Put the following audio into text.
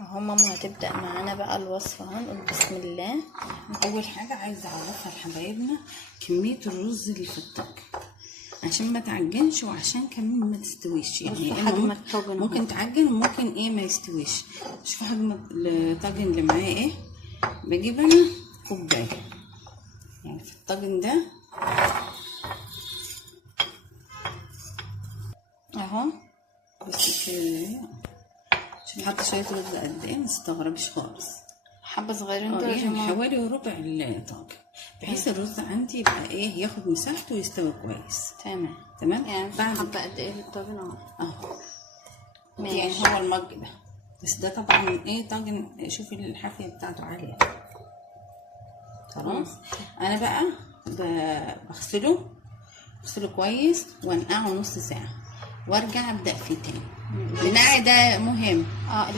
اهو ماما هتبدأ معانا بقى الوصفة. هنقول بسم الله. اول حاجه عايزه اعرفها لحبايبنا كميه الرز اللي في الطاجن عشان ما تعجنش وعشان كمان ما تستويش. يعني بصوا حجم الطاجن ممكن تعجن وممكن ايه ما يستويش. شوفوا حجم الطاجن اللي معايا ايه. بجيب انا كوبايه يعني في الطاجن ده اهو. بس كده شوف حاطه شويه رز قد ايه، ما تستغربش خالص. حبة صغيرين دول يعني حوالي ربع الطاجن، بحيث الرز عندي يبقى ايه ياخد مساحته ويستوي كويس. تمام يعني بعد حبة قد ايه للطاجن اهو. ماشي. يعني هو المج ده بس، ده طبعا ايه طاجن. شوفي الحافيه بتاعته عاليه خلاص. انا بقى بغسله كويس وانقعه نص ساعه وارجع ابدا فيه تاني. النقع ده مهم.